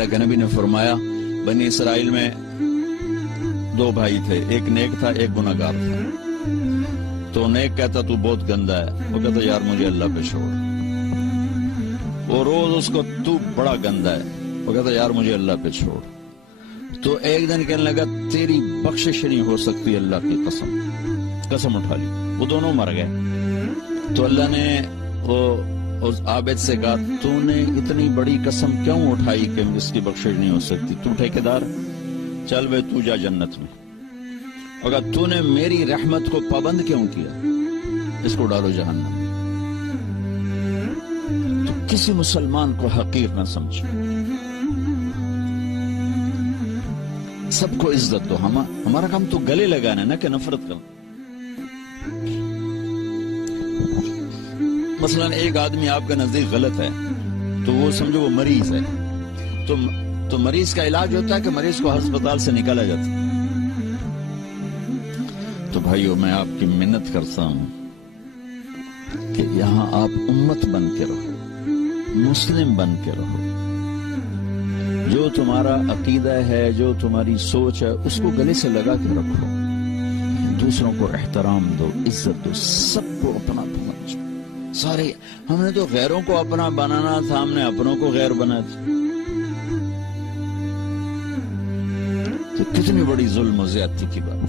اللہ کے نبی نے فرمایا بنی اسرائیل میں 2 بھائی تھے، ایک نیک تھا ایک گناہگار تھا. تو نیک کہتا تو بہت گندا ہے، وہ کہتا یار مجھے اللہ پہ چھوڑ. وہ روز اس کو تو بڑا گندا ہے، وہ کہتا یار مجھے اللہ پہ چھوڑ. تو ایک دن کہنے لگا تیری بخشش نہیں ہو سکتی اللہ کی قسم. قسم اٹھا لی، وہ دونوں مر گئے. تو اللہ نے وہ اس عابد سے کہا تو نے اتنی بڑی قسم کیوں اٹھائی کہ اس کی بخشش نہیں ہو سکتی؟ تو ٹھیکیدار چل بے تو جا جنت میں. اگر تو نے میری رحمت کو پابند کیوں کیا؟ اس کو ڈالو جہنم. تو کسی مسلمان کو حقیر نہ سمجھو، سب کو عزت دو. ہمارا کام تو گلے لگانا ہے نہ کہ نفرت کرنا. مثلا ایک آدمی آپ کے نزدیک غلط ہے تو وہ سمجھو وہ مریض ہے، تو مریض کا علاج ہوتا ہے کہ مریض کو ہسپتال سے نکالا جاتا ہے. تو بھائیو میں آپ کی منت کرتا ہوں کہ یہاں آپ امت بن کے رہو، مسلم بن کے رہو. جو تمہارا عقیدہ ہے، جو تمہاری سوچ ہے، اس کو گلے سے لگا کے رکھو. دوسروں کو احترام دو، عزت دو، سب کو اپنا سمجھو. سارے ہم نے تو غیروں کو اپنا بنانا تھا، ہم نے اپنوں کو غیر بنا تھا. تو کتنی بڑی ظلم و زیادتی کی بات.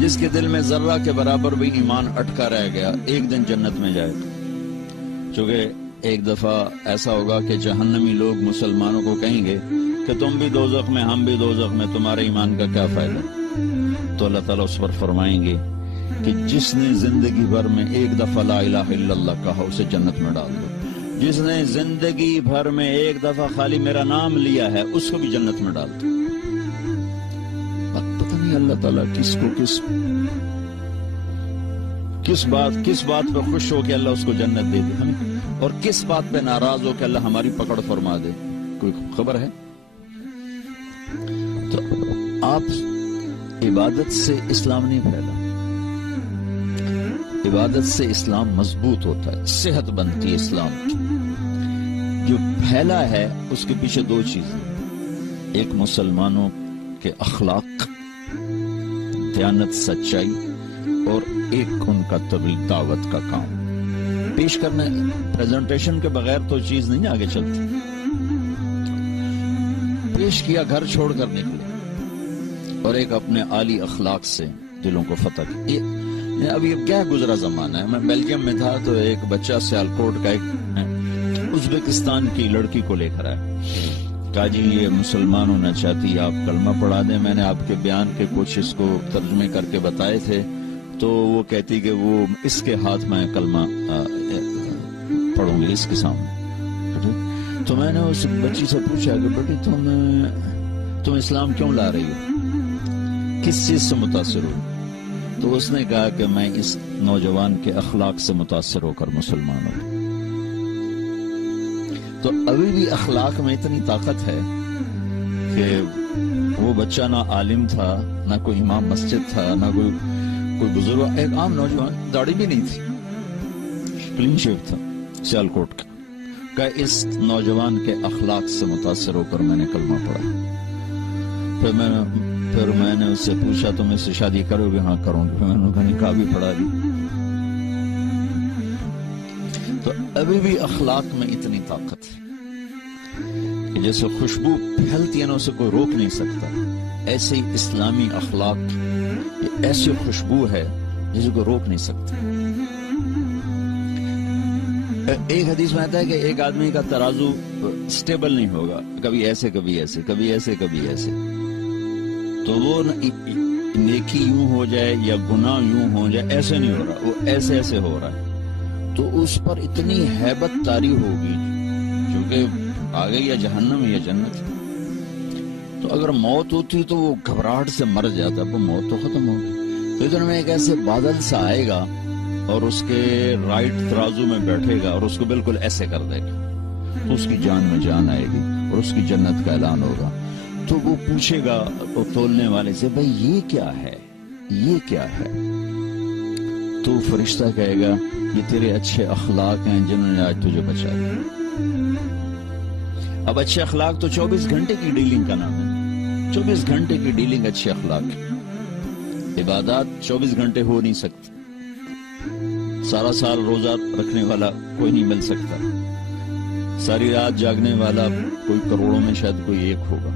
جس کے دل میں ذرہ کے برابر بھی ایمان اٹکا رہ گیا ایک دن جنت میں جائے گا. چونکہ ایک دفعہ ایسا ہوگا کہ جہنمی لوگ مسلمانوں کو کہیں گے کہ تم بھی دوزخ میں ہم بھی دوزخ میں، تمہارے ایمان کا کیا فائدہ؟ تو اللہ تعالیٰ اس پر فرمائیں گے کہ جس نے زندگی بھر میں ایک دفعہ لا الہ الا اللہ کہا اسے جنت میں ڈال دو. جس نے زندگی بھر میں ایک دفعہ خالی میرا نام لیا ہے اس کو بھی جنت میں ڈال دو. پتہ نہیں اللہ تعالیٰ کس کو کس بات پہ خوش ہو کہ اللہ اس کو جنت دے دے، اور کس بات پہ ناراض ہو کہ اللہ ہماری پکڑ فرما دے. کوئی خبر ہے؟ تو آپ عبادت سے اسلام نہیں پھیلا، عبادت سے اسلام مضبوط ہوتا ہے، صحت بنتی ہے اسلام کی. جو پھیلا ہے اس کے پیچھے 2 چیزیں، ایک مسلمانوں کے اخلاق، دیانت، سچائی، اور ایک ان کا تبلیغ دعوت کا کام. پیش کرنے پریزنٹیشن کے بغیر تو چیز نہیں آگے چلتی. پیش کیا گھر چھوڑ کر نکلے، اور ایک اپنے عالی اخلاق سے دلوں کو فتح کیا. اب یہ کیا گزرا زمانہ ہے. میں بیلجیم میں تھا تو ایک بچہ سیالکوٹ کا ایک ازبکستان کی لڑکی کو لے کر آیا، کہا جی یہ مسلمان ہونا چاہتی ہے، آپ کلمہ پڑھا دیں. میں نے آپ کے بیان کے کچھ اس کو ترجمے کر کے بتائے تھے، تو وہ کہتی کہ وہ اس کے ہاتھ میں کلمہ پڑھوں گی اس کے سامنے. تو میں نے اس بچی سے پوچھا کہ بیٹی تم اسلام کیوں لا رہی ہو، کس چیز سے متاثر ہو؟ تو اس نے کہا کہ میں اس نوجوان کے اخلاق سے متاثر ہو کر مسلمان ہوں. تو ابھی بھی اخلاق میں اتنی طاقت ہے کہ وہ بچہ نہ عالم تھا، نہ کوئی امام مسجد تھا، نہ کوئی بزرگ، ایک عام نوجوان، داڑھی بھی نہیں تھی، کلین شیو تھا، سیالکوٹ کا. کہ اس نوجوان کے اخلاق سے متاثر ہو کر میں نے کلمہ پڑھا. پھر میں نے اس سے پوچھا تم اس سے شادی کرو گے؟ ہاں کروں گی. پھر میں نے کہا نکاح بھی پڑھا دی. تو ابھی بھی اخلاق میں اتنی طاقت ہے کہ جیسے خوشبو پھیلتی ہے نا اسے کوئی روک نہیں سکتا، ایسے ہی اسلامی اخلاق ایسی خوشبو ہے جسے کوئی روک نہیں سکتا. ایک حدیث میں آتا ہے کہ ایک آدمی کا ترازو سٹیبل نہیں ہوگا، کبھی ایسے کبھی ایسے، کبھی ایسے کبھی ایسے. تو وہ نیکی یوں ہو جائے یا گناہ یوں ہو جائے، ایسے نہیں ہو رہا، وہ ایسے ایسے ہو رہا ہے. تو اس پر اتنی ہیبت طاری ہوگی کیونکہ آگے یا جہنم یا جنت. تو اگر موت ہوتی تو وہ گھبراہٹ سے مر جاتا، وہ موت تو ختم ہو گئی. تو ادھر میں ایک ایسے بادل سا آئے گا اور اس کے رائٹ ترازو میں بیٹھے گا اور اس کو بالکل ایسے کر دے گا، تو اس کی جان میں جان آئے گی اور اس کی جنت کا اعلان ہوگا. تو وہ پوچھے گا تولنے والے سے بھائی یہ کیا ہے، یہ کیا ہے؟ تو فرشتہ کہے گا یہ تیرے اچھے اخلاق ہیں جنہوں نے آج تجھے بچایا. اب اچھے اخلاق تو 24 گھنٹے کی ڈیلنگ کا نام ہے، 24 گھنٹے کی ڈیلنگ اچھے اخلاق۔ عبادات 24 گھنٹے ہو نہیں سکتی، سارا سال روزہ رکھنے والا کوئی نہیں مل سکتا، ساری رات جاگنے والا کوئی کروڑوں میں شاید کوئی ایک ہوگا،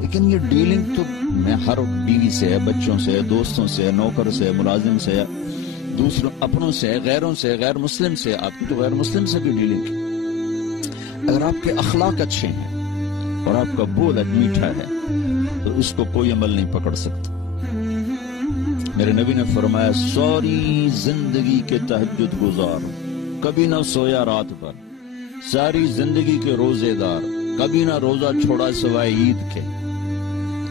لیکن یہ ڈیلنگ تو میں ہر بیوی سے ہے، بچوں سے ہے، دوستوں سے ہے، نوکر سے ہے، ملازم سے ہے، دوسروں اپنوں سے ہے، غیروں سے، غیر مسلم سے، آپ کی تو غیر مسلم سے بھی ڈیلنگ ہے۔ اگر آپ کے اخلاق اچھے ہیں اور آپ کا بول میٹھا ہے تو اس کو کوئی عمل نہیں پکڑ سکتا۔ میرے نبی نے فرمایا ساری زندگی کے تہجد گزار، کبھی نہ سویا رات بھر، ساری زندگی کے روزے دار، کبھی نہ روزہ چھوڑا سوائے عید کے،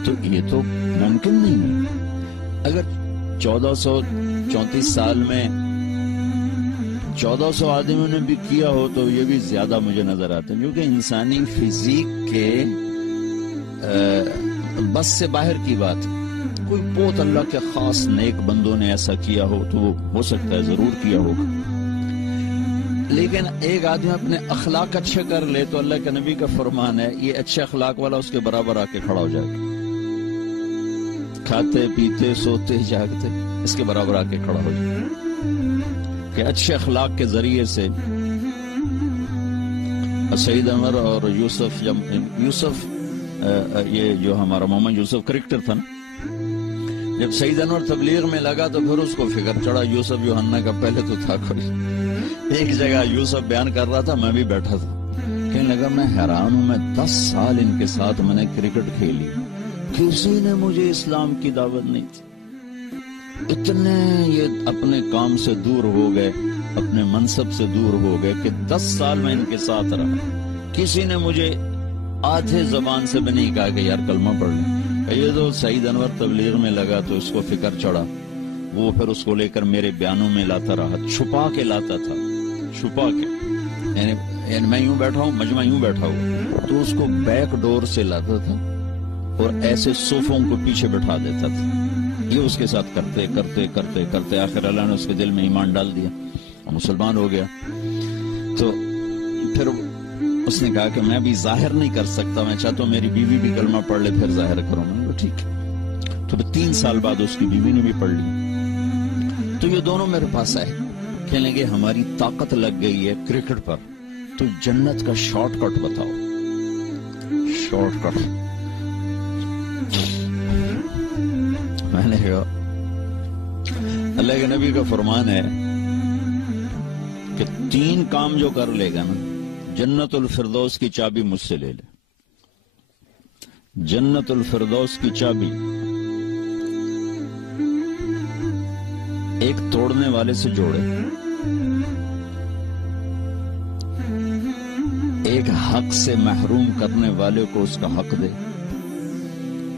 تو یہ تو ممکن نہیں ہے۔ اگر 1434 سال میں 1400 آدمیوں نے بھی کیا ہو تو یہ بھی زیادہ مجھے نظر آتا ہے، کیونکہ انسانی فزیک کے بس سے باہر کی بات ہے۔ کوئی بہت اللہ کے خاص نیک بندوں نے ایسا کیا ہو تو وہ ہو سکتا ہے ضرور کیا ہوگا، لیکن ایک آدمی اپنے اخلاق اچھے کر لے تو اللہ کے نبی کا فرمان ہے یہ اچھے اخلاق والا اس کے برابر آ کے کھڑا ہو جائے گا، کھاتے پیتے سوتے جاگتے اس کے برابر آ کے کھڑا ہو جائے گا، کہ اچھے اخلاق کے ذریعے سے سعید انور اور یوسف یہ جو ہمارا محمد یوسف کرکٹر تھا نا، جب سعید انور تبلیغ میں لگا تو پھر اس کو فکر چڑھا یوسف یوحنا کا پہلے تو تھا کوئی۔ ایک جگہ یوسف بیان کر رہا تھا، میں بھی بیٹھا تھا، کہنے لگا میں حیران ہوں، میں 10 سال ان کے ساتھ میں نے کرکٹ کھیلی، کسی نے مجھے اسلام کی دعوت نہیں تھی، اتنے یہ اپنے کام سے دور ہو گئے، اپنے منصب سے دور ہو گئے کہ 10 سال میں ان کے ساتھ رہا، کسی نے مجھے آدھے زبان سے بھی نہیں کہا کہ یار کلمہ پڑھ لیں۔ یہ تو سعید انور تبلیغ میں لگا تو اس کو فکر چڑھا، وہ پھر اس کو لے کر میرے بیانوں میں لاتا رہا، چھپا کے لاتا تھا، چھپا کے، یعنی میں یوں بیٹھا ہوں، مجمع یوں بیٹھا ہوں تو اس کو بیک ڈور سے لاتا تھا اور ایسے صوفوں کو پیچھے بٹھا دیتا تھا۔ یہ اس کے ساتھ کرتے کرتے کرتے کرتے آخر اللہ نے اس کے دل میں ایمان ڈال دیا اور مسلمان ہو گیا۔ تو پھر اس نے کہا کہ میں بھی ظاہر نہیں کر سکتا، میں چاہتا ہوں میری بیوی بھی کلمہ پڑھ لے پھر ظاہر کروں، میں نے کہا ٹھیک ہے۔ تو 3 سال بعد اس کی بیوی نے بھی پڑھ لی، تو یہ دونوں میرے پاس آئے، کہنے لگے ہماری طاقت لگ گئی ہے کرکٹ پر، تو جنت کا شارٹ کٹ بتاؤ، شارٹ کٹ۔ میں نے کہا اللہ کے نبی کا فرمان ہے کہ 3 کام جو کر لے گا نا، جنت الفردوس کی چابی مجھ سے لے لے، جنت الفردوس کی چابی ایک توڑنے والے سے جوڑے، ایک حق سے محروم کرنے والے کو اس کا حق دے،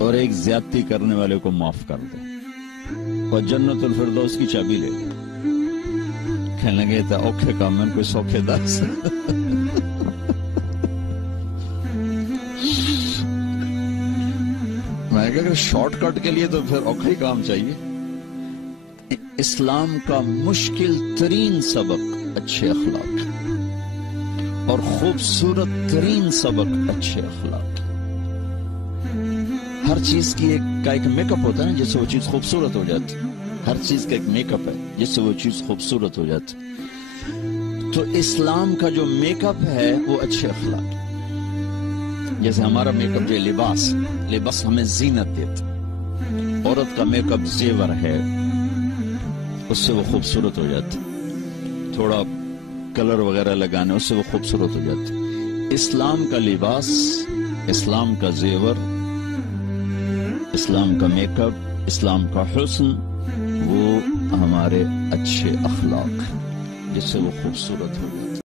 اور ایک زیادتی کرنے والے کو معاف کر دے، اور جنت الفردوس کی چابی لے لے۔ کہنے لگے تھا اوکھے کام میں کوئی سوکھے داس۔ میں نے کہا کہ شارٹ کٹ کے لیے تو پھر اوکھا ہی کام چاہیے۔ اسلام کا مشکل ترین سبق اچھے اخلاق، اور خوبصورت ترین سبق اچھے اخلاق۔ ہر چیز کی ایک میک اپ ہوتا ہے جس سے وہ چیز خوبصورت ہو جاتی، ہر چیز کا ایک میک اپ ہے جس سے وہ چیز خوبصورت ہو جاتی۔ تو اسلام کا جو میک اپ ہے وہ اچھے اخلاق، جیسے ہمارا میک اپ جو لباس ہمیں زینت دیتا، عورت کا میک اپ زیور ہے، اس سے وہ خوبصورت ہو جاتی، تھوڑا کلر وغیرہ لگانے اس سے وہ خوبصورت ہو جاتی۔ اسلام کا لباس، اسلام کا زیور، اسلام کا میک اپ، اسلام کا حسن، وہ ہمارے اچھے اخلاق جس سے وہ خوبصورت ہو جاتے۔